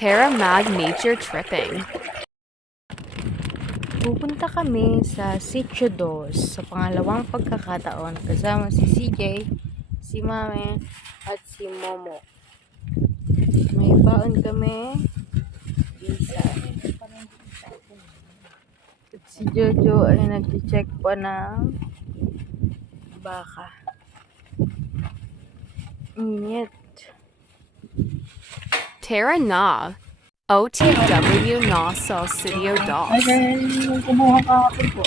Terra Mag Nature Tripping. Pupunta kami sa Sitio Dos sa pangalawang pagkakataon kasama si CJ, si Mame, at si Momo. May baon kami, isa. At si Jojo ay nag-check pa ng baka. Init. Terra Na. OTW Na sa Sitio Dos. Yung kumuha kahapon po.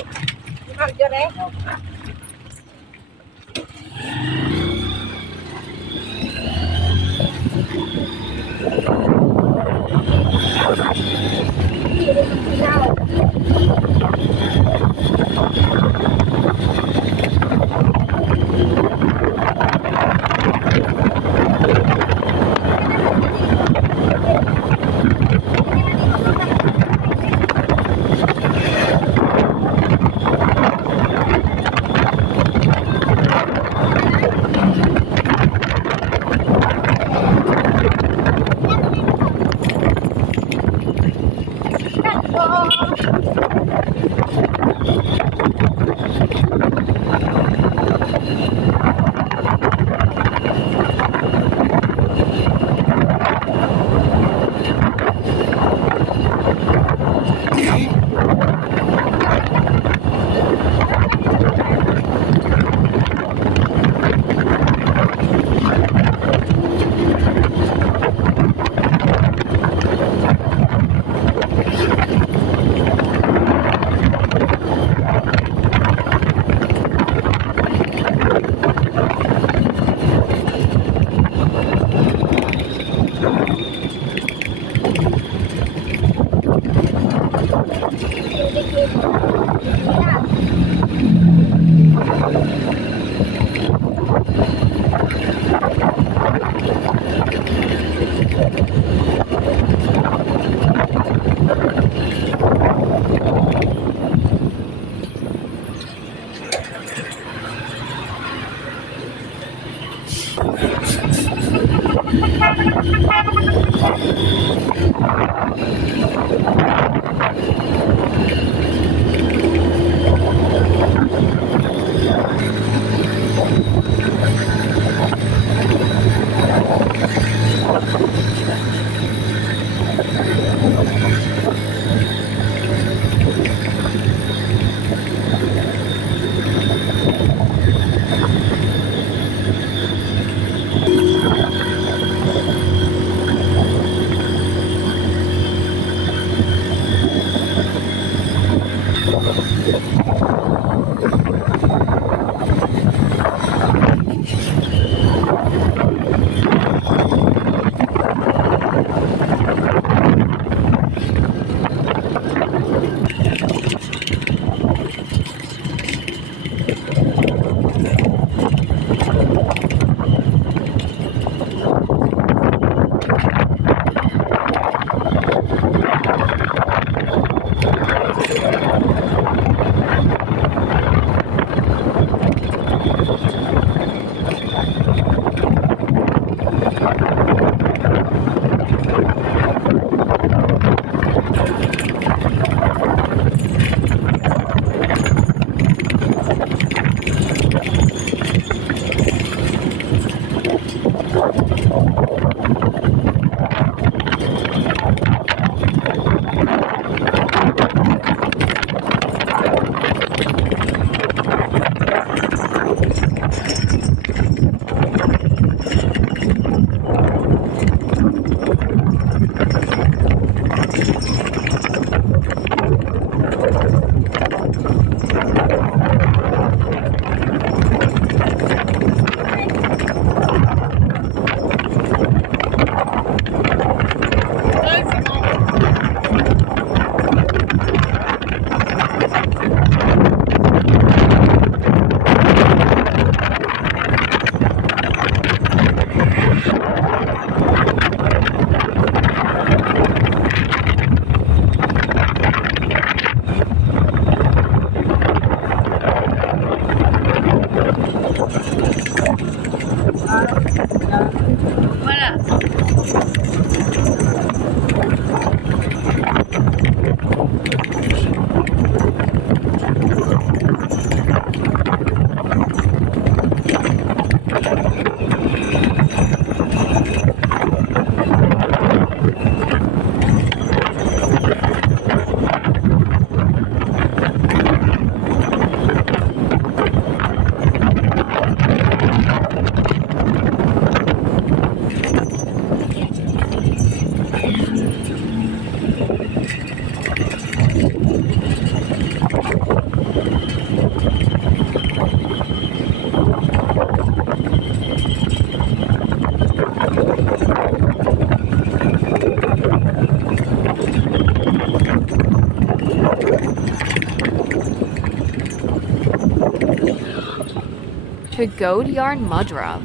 Tagod Yarn Mudra.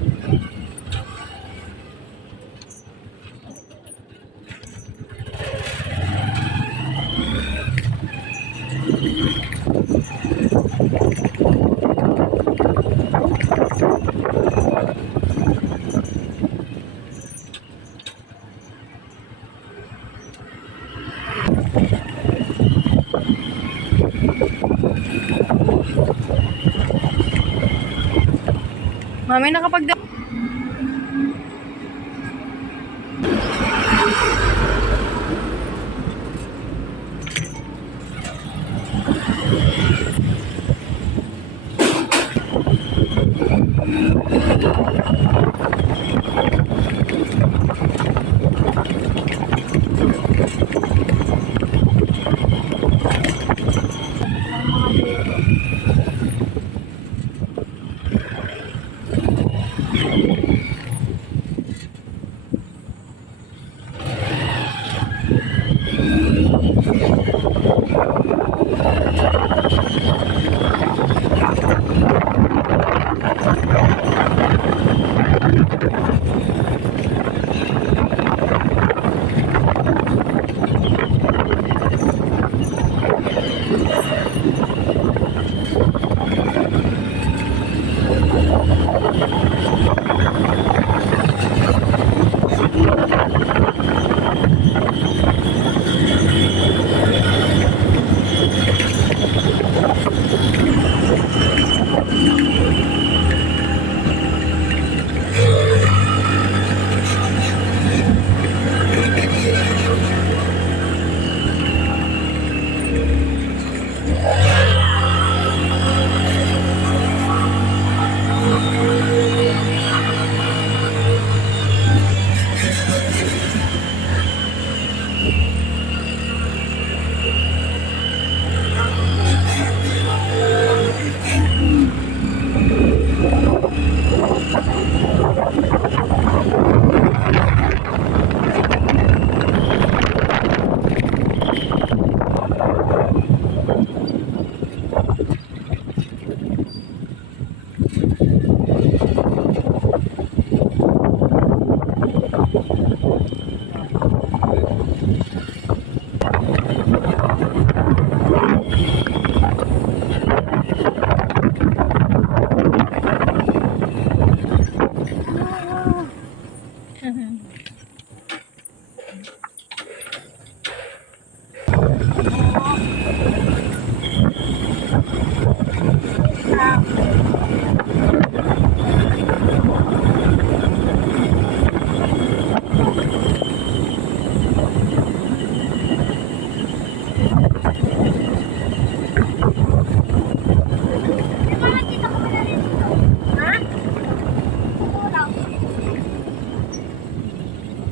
Mami, nakapagda...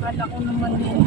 Akala ko naman yun.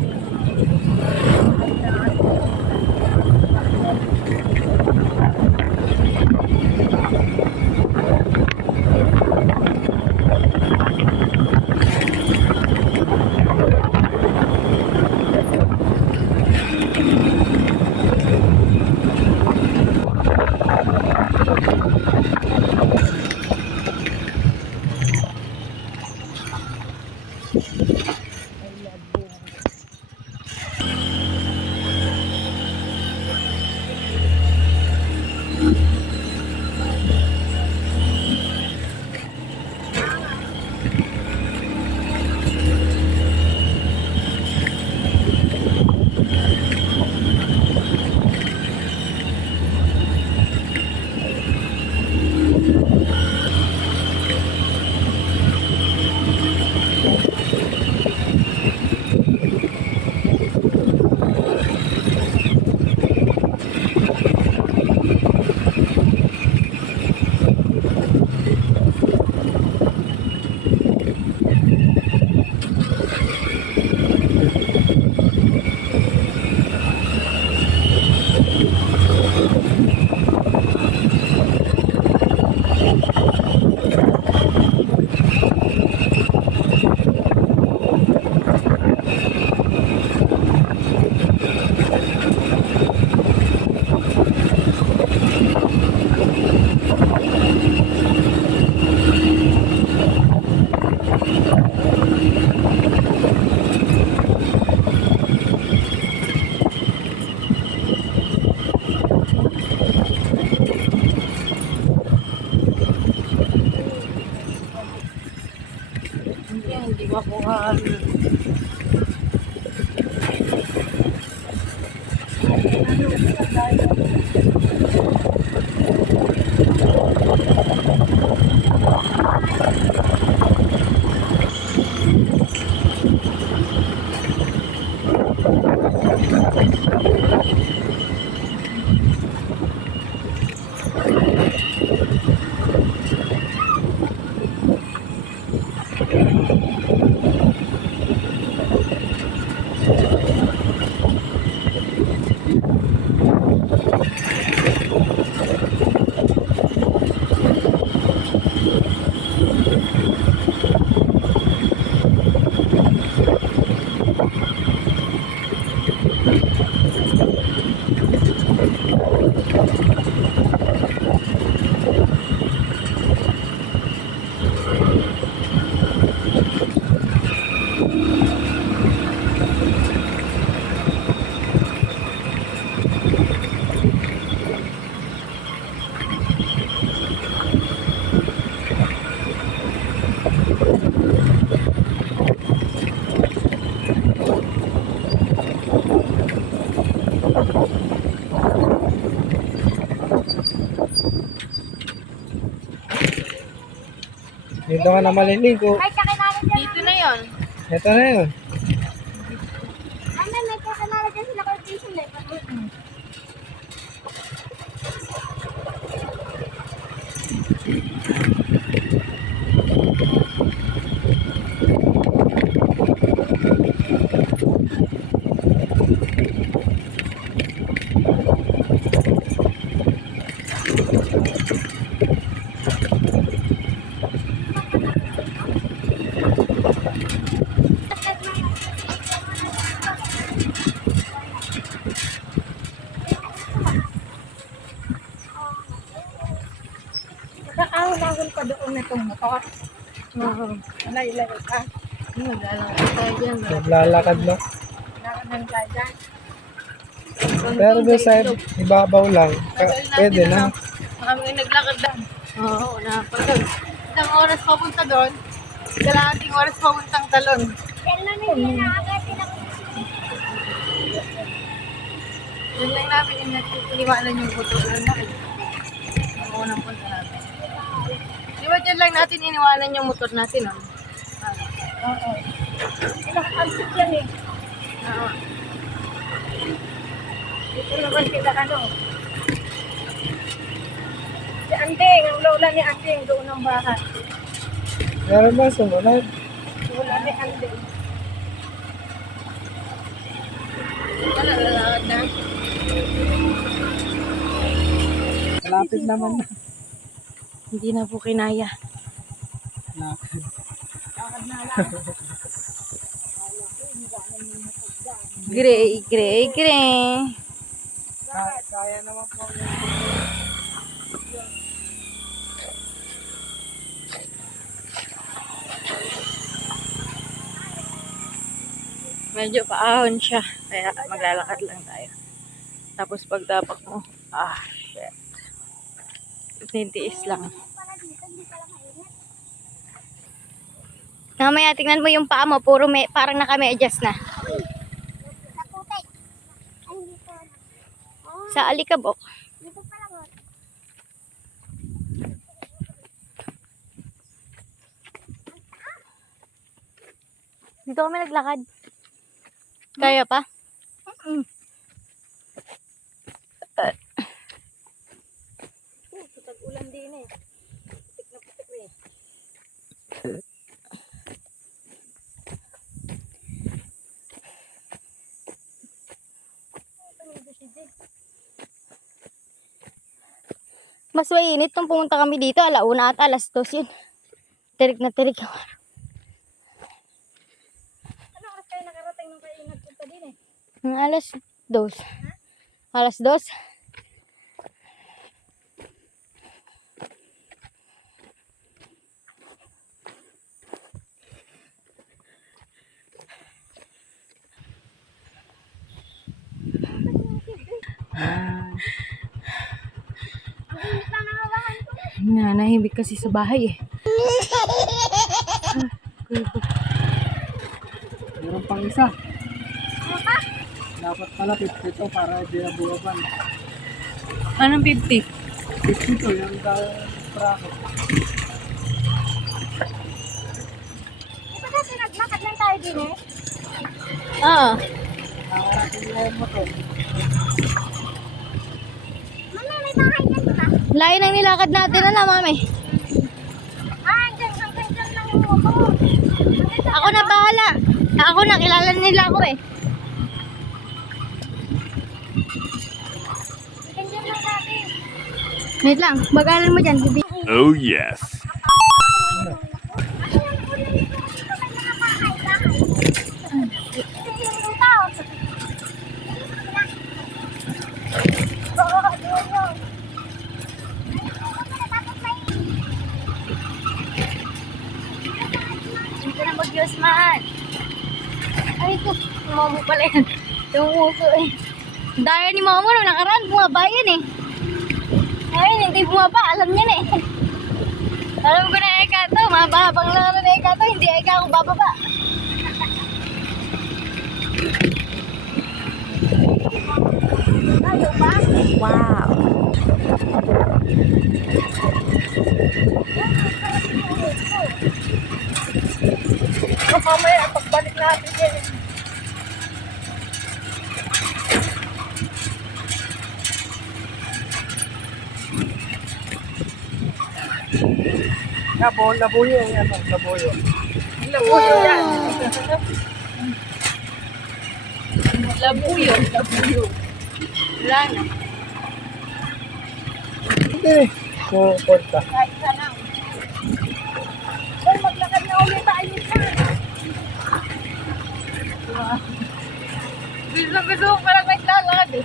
Dito ka na maliligo. Dito na yon. Ito na yun. Ahon-ahon pa doon na itong motor. Alay-alay ka. Maglalakad tayo dyan. Naglalakad na. Nakanan tayo dyan. Pero doon sa ibabaw lang, pwede na. Kami naglakad lang. Oo, napagod. Isang oras papunta doon. Kalahating oras papuntang talon. Yun lang namin yung iniwanan yung buto. Yun lang. Ang unang punta natin. Di ba dyan lang natin iniwanan yung motor natin, oh? Oo. Nakakalsik yan eh. Oo. Dito naman sila ano. Si Anding, ang lola ni Anding doon ng bahay. Meron ba sumunod? Lola ni Anding. Wala, lalakad na. Malapit naman na. Hindi na po kinaya. Lakad. Gray, gray, gray. Kaya naman po. Medyo paahon siya. Kaya maglalakad lang tayo. Tapos pagtapak mo, shit. Tinitiis lang. Mamaya, tingnan mo yung paa mo. Puro parang naka-medyas na. Sa alikabok. Dito kami naglakad. Kaya pa? Tag-ulan din eh. Putik na putik eh. Mas mainit nung pumunta kami dito. 1:00 at 2:00 yun. Tirik na tirik yung araw. Ano oras kayo nakarating nung kayo nagpunta din eh? Ng 2:00. 2:00. Nanahimik kasi sa bahay eh. Meron pang isa. Dapat pala 50 to para di na buwaban. Anong 50? 50 to, yung bracket. Ito kasi naglakad lang tayo din eh. Oo. Nakarating na yung motor. Mami, may bahay dyan, di ba? Layo ng nilakad natin na mami. Hanggang dyan lang yung motor. Ako na bahala. Ako na, kilala nila ako eh. Hanggang dyan lang dati. Wait lang, bagalan mo dyan. Oh, yes. Dito na mag-Diyos man. Ay, ito. Momo pala yan. Yung uso eh. Daya ni Momo nung nakaraan, bumaba yan eh. Ngayon, hindi bumaba. Alam niya na eh. Alam ko na Eka to. Mahabang lang na Eka to. Hindi Eka ako bababa. Wow. Mamaya, pagbalik natin din. Labuyo yung ano, labuyo. Labuyo yan. Labuyo. Labuyo. Wala na. Hindi. Pupunta. Kahit isa lang. Ay, maglakad na ulit tayo sa. Gusto ko parang may lalakad eh.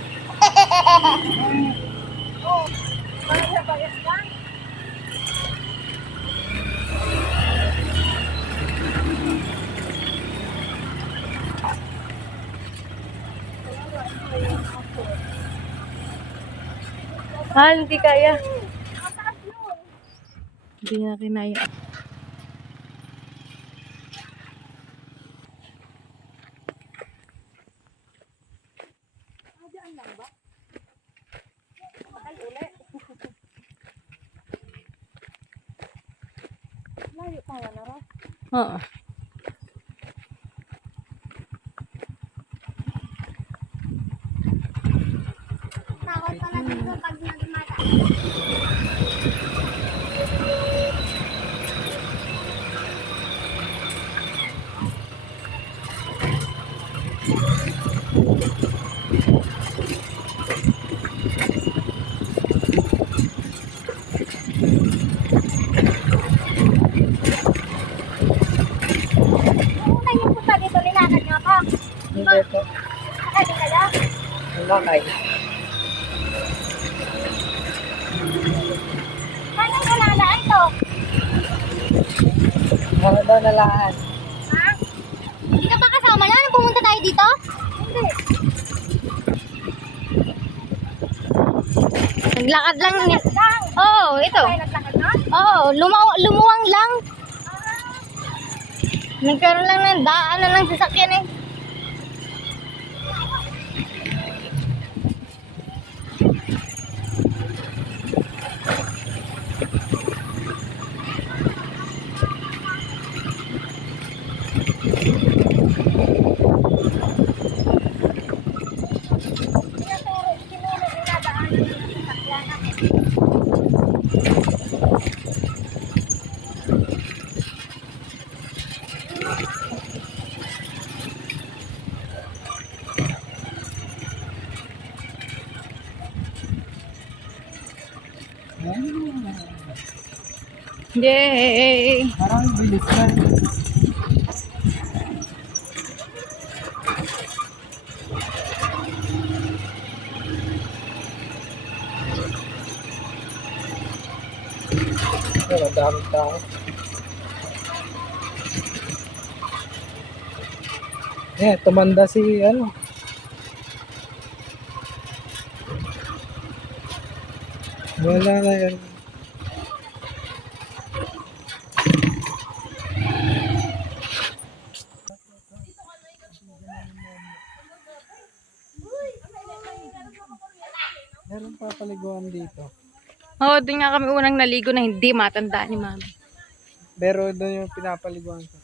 Parang sa bayas lang. Hindi kaya. Hindi nga kinaya. Oo. Takot pala dito pag nagmata. Kung tayo punta dito, nilakad niyo ako. Hindi po. Nakadi kayo? Ang lakay. Paano ko nalaan to? Ano daw na lahat? Ha? Hindi ka ba kasama na? Nung pumunta tayo dito? Hindi. Naglakad lang. Lang. Oo, ito. Tayo naglakad nun? Oo, lumuwang lang. Nagkaroon lang ng daan na lang sasakyan eh. Sinunod niladaan yung sasakyan. Yay! Parang bilis na. Pero dami tao. Tumanda si ano. Wala na yan. Meron papaliguan dito. Oo, doon nga kami unang naligo na hindi matandaan ni Mami. Pero doon yung pinapaliguan ko.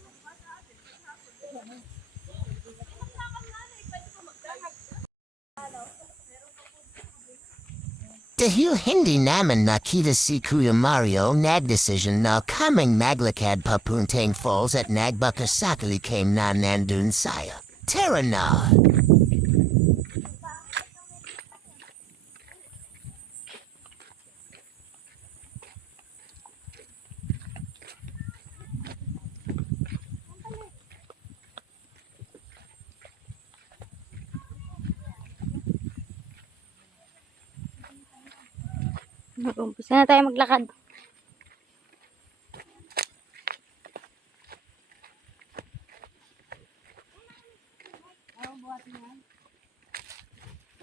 Dahil hindi naman nakita si Kuya Mario, nagdesisyon na kaming maglakad papuntang falls at nagbakasakali came na nandun saya. Tara na! Umpisa na tayo maglakad.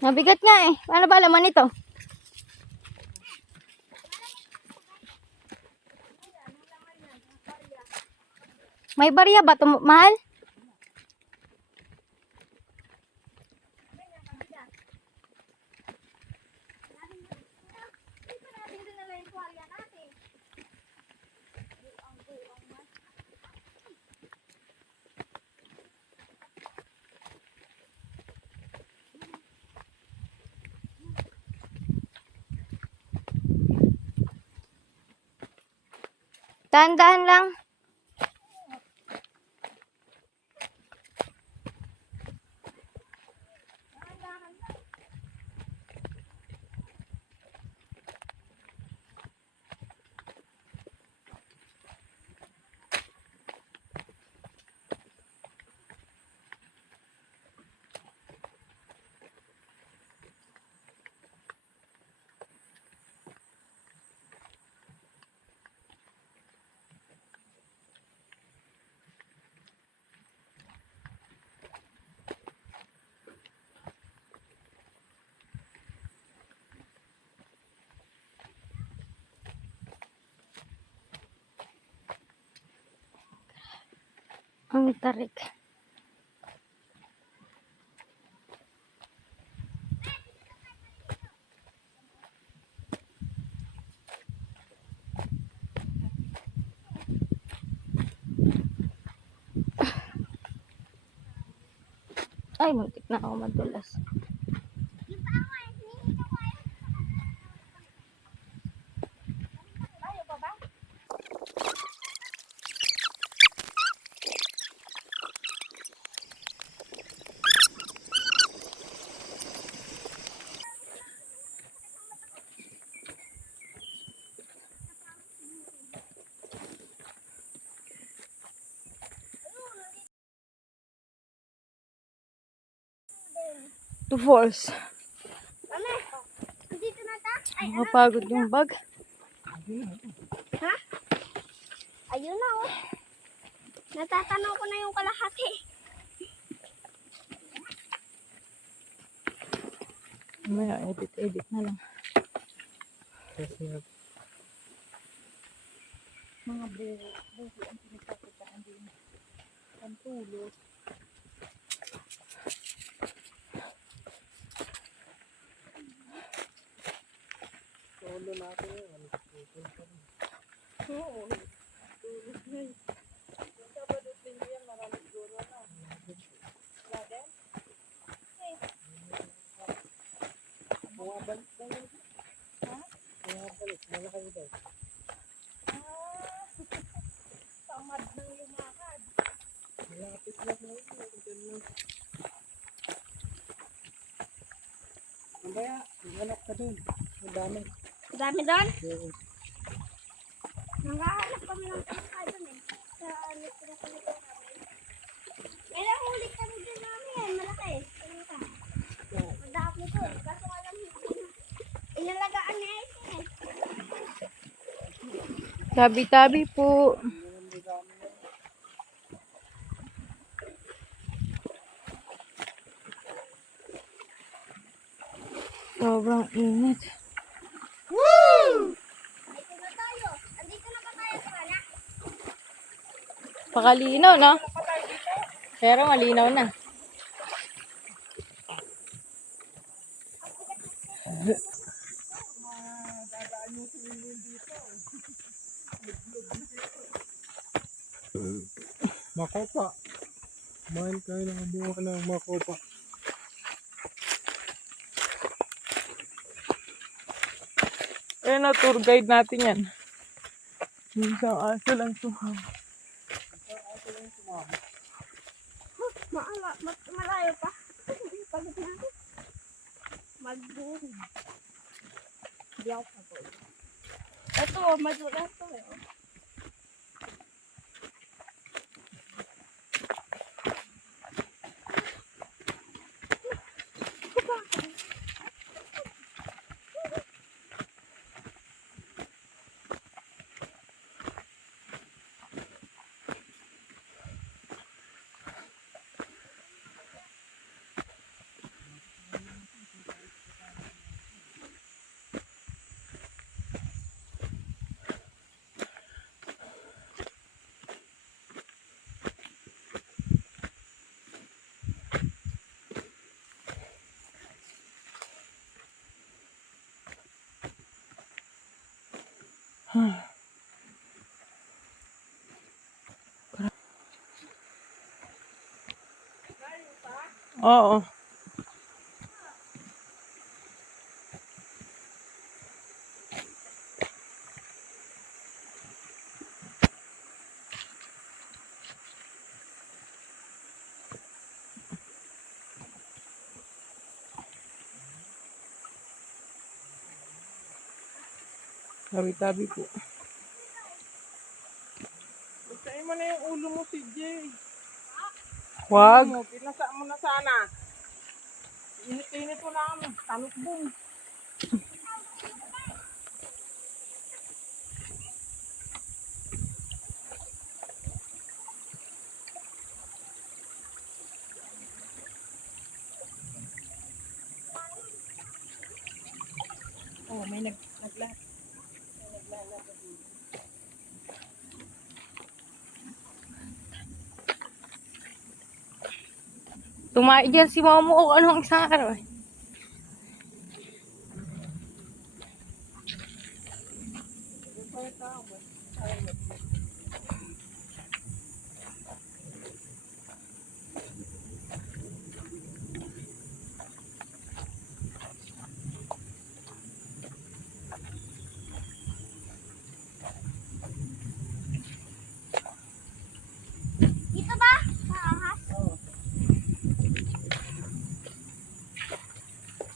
Mabigat nga eh. Paano ba laman ito? May barya ba ito, mahal? Dahan-dahan lang. Ang tarik. Ay, muntik na ako madulas. To falls. Dito na ta? Nakapagod yung bag. Ha? Ayun na oh. Natatanaw ko na yung kalahati. Mamaya, edit na lang. Kasi Mga buho ang pinagkakitaan din. Ang tulog. solo natin yun. Oo. Bumabalik na yun. Ha? Bumabalik. Malaki daw. Tamad nang lumakad. Malapit lang na yun. Diyan lang. Mamaya, hanap ka dun. Ang dami. Dami doon? Oo. Nanghahanap kami ng pangkay doon eh. Sa pinapalitan namin. May nahuli kami din namin. Malaki. Ano ka? Madami to. Kaso alam inalagaan ni Aisin eh. Tabi-tabi po. Sobrang init. Ito na tayo. Andito na ba tayo sa anak? Pakalinaw, no? Pero malinaw na. Makopa. Kumain kayo ng bunga ng makopa. Na tour guide natin yan. Isang aso lang sumama. Malayo pa. Pagod na ako. Magbuhin. Hindi ako pagod. Ito, madula ito eh. Oo. Tabi-tabi po. Basahin mo na yung ulo mo, CJ. Wag. Pinasa mo na sana. Init-init mo na ako. Talukbong. Oh, may naglag. Tumayo dyan si Momo o anong isang araw eh. Dito ba? Taas?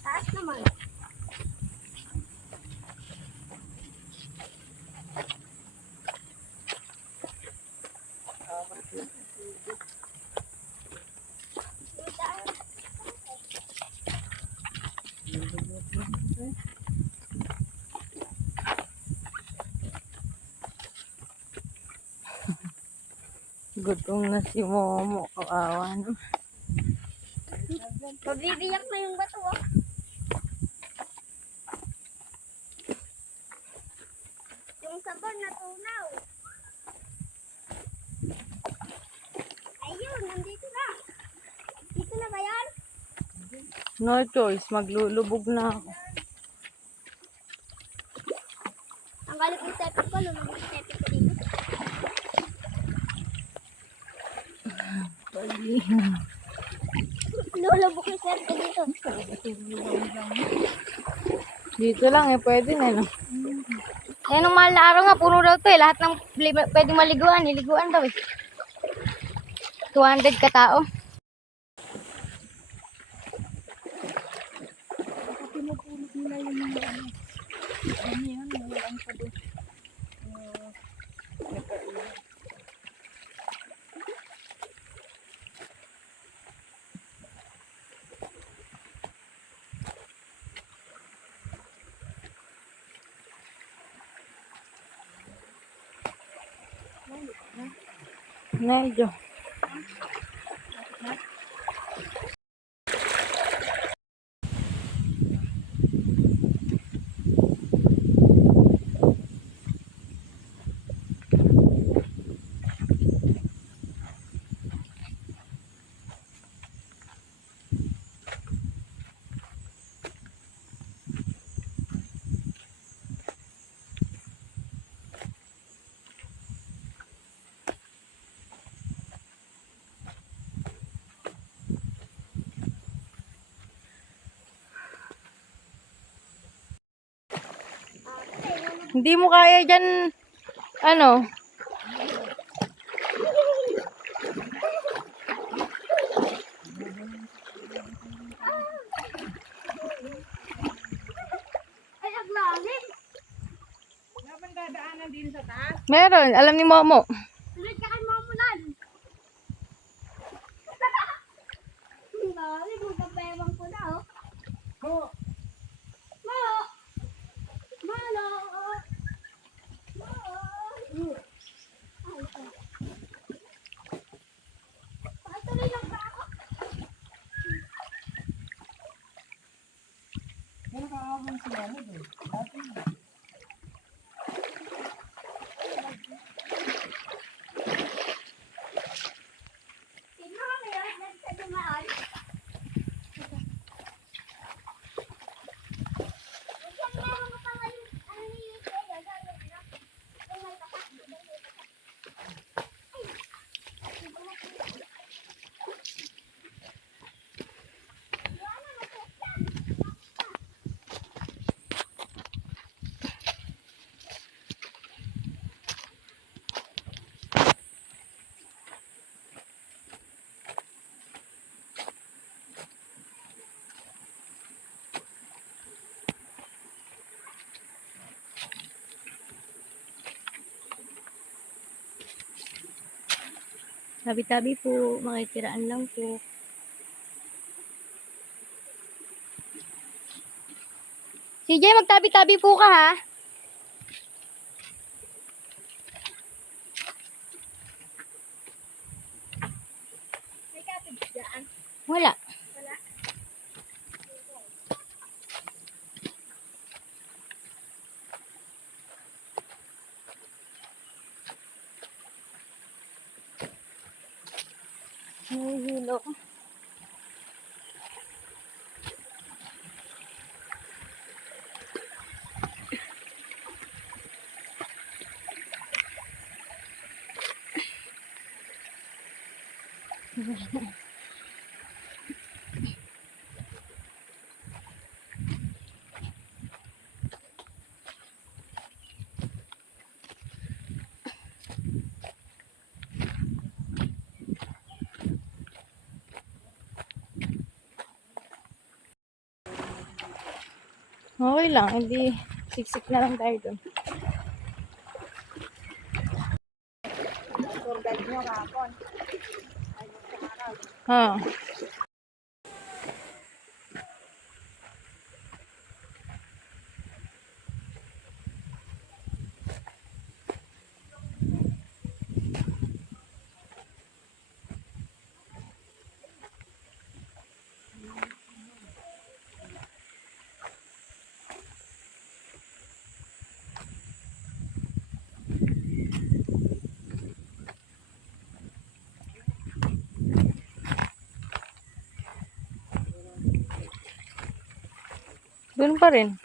Taas naman. Gutom na si Momo. Kawawa naman. Mabibiyak na yung bato oh. Yung sabon natunaw. Ayun, nandito na. Dito na ba yan? No choice. Maglulubog na ako. Ang galit yung tepik ko, lumabas yung tepik ko dito. Lulubog yung tepik ko dito. Dito lang eh. Pwede na no. Eh nung mahal na araw nga. Puno daw to eh. Lahat ng pwedeng maliguan. Niliguan daw eh. 200 katao. Medyo. Hindi mo kaya dyan, ano, Ay, ang lalim. meron, alam ni Momo. Sunod ka kay Mamulan. Ang lalim, magkapewang ko na, oh. Mo! Malo! Patuloy lang ba ako? Tignan mo yun, nasa dumaan. Huwag yan meron ka pang ano ni Kuya, gagawin na. Kung may tapak, may tapak. Tabi-tabi po, makikiraan lang po. CJ, magtabi-tabi po ka ha. May kapit dyan. Wala. Nahihilo ko. Okay lang, hindi siksik na lang tayo dun. Ha. Doon pa rin.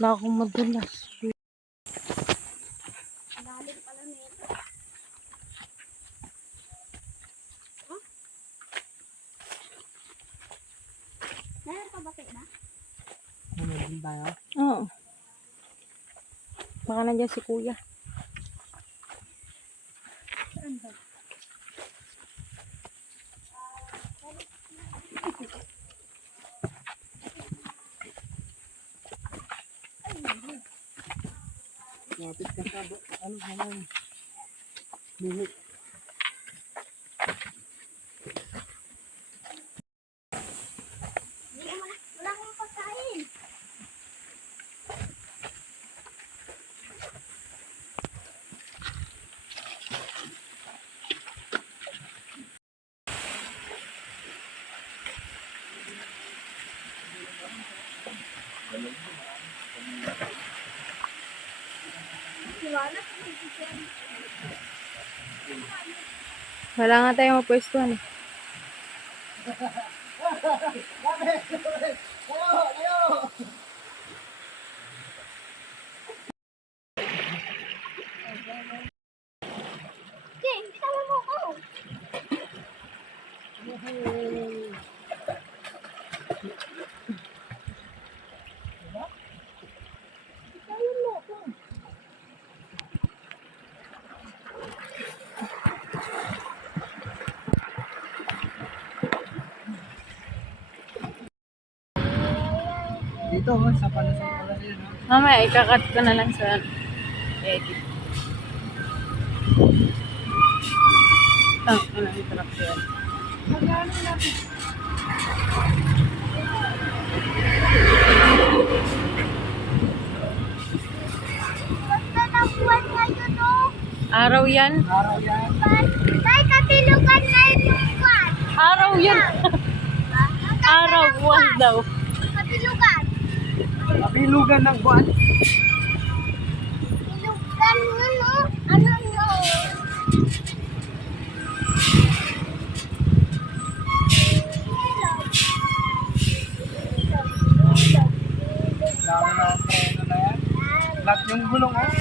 Na akong madulas. Lalim pala nito. Huh? Meron pa ba kayo na? Oo. Baka nandiyan si kuya. Lapit ka sa ano naman. Limit. Wala akong pagkain. Wala. Wala nga tayong mapwestuhan. Hindi dito, sa palusong pala yun. Mamaya, ikakat ko na lang sa edit. Ano yung truck yan? Basta na buwan ngayon, oh. Araw yan? Araw yan. Tay, katilugan na yung buwan. Araw yan! Araw, buwan daw. Katilugan. Kapilugan ng buwan. Tilugan mo, no? Ano yun? Dami na ang preno na yan. Lahat yung gulong, oh.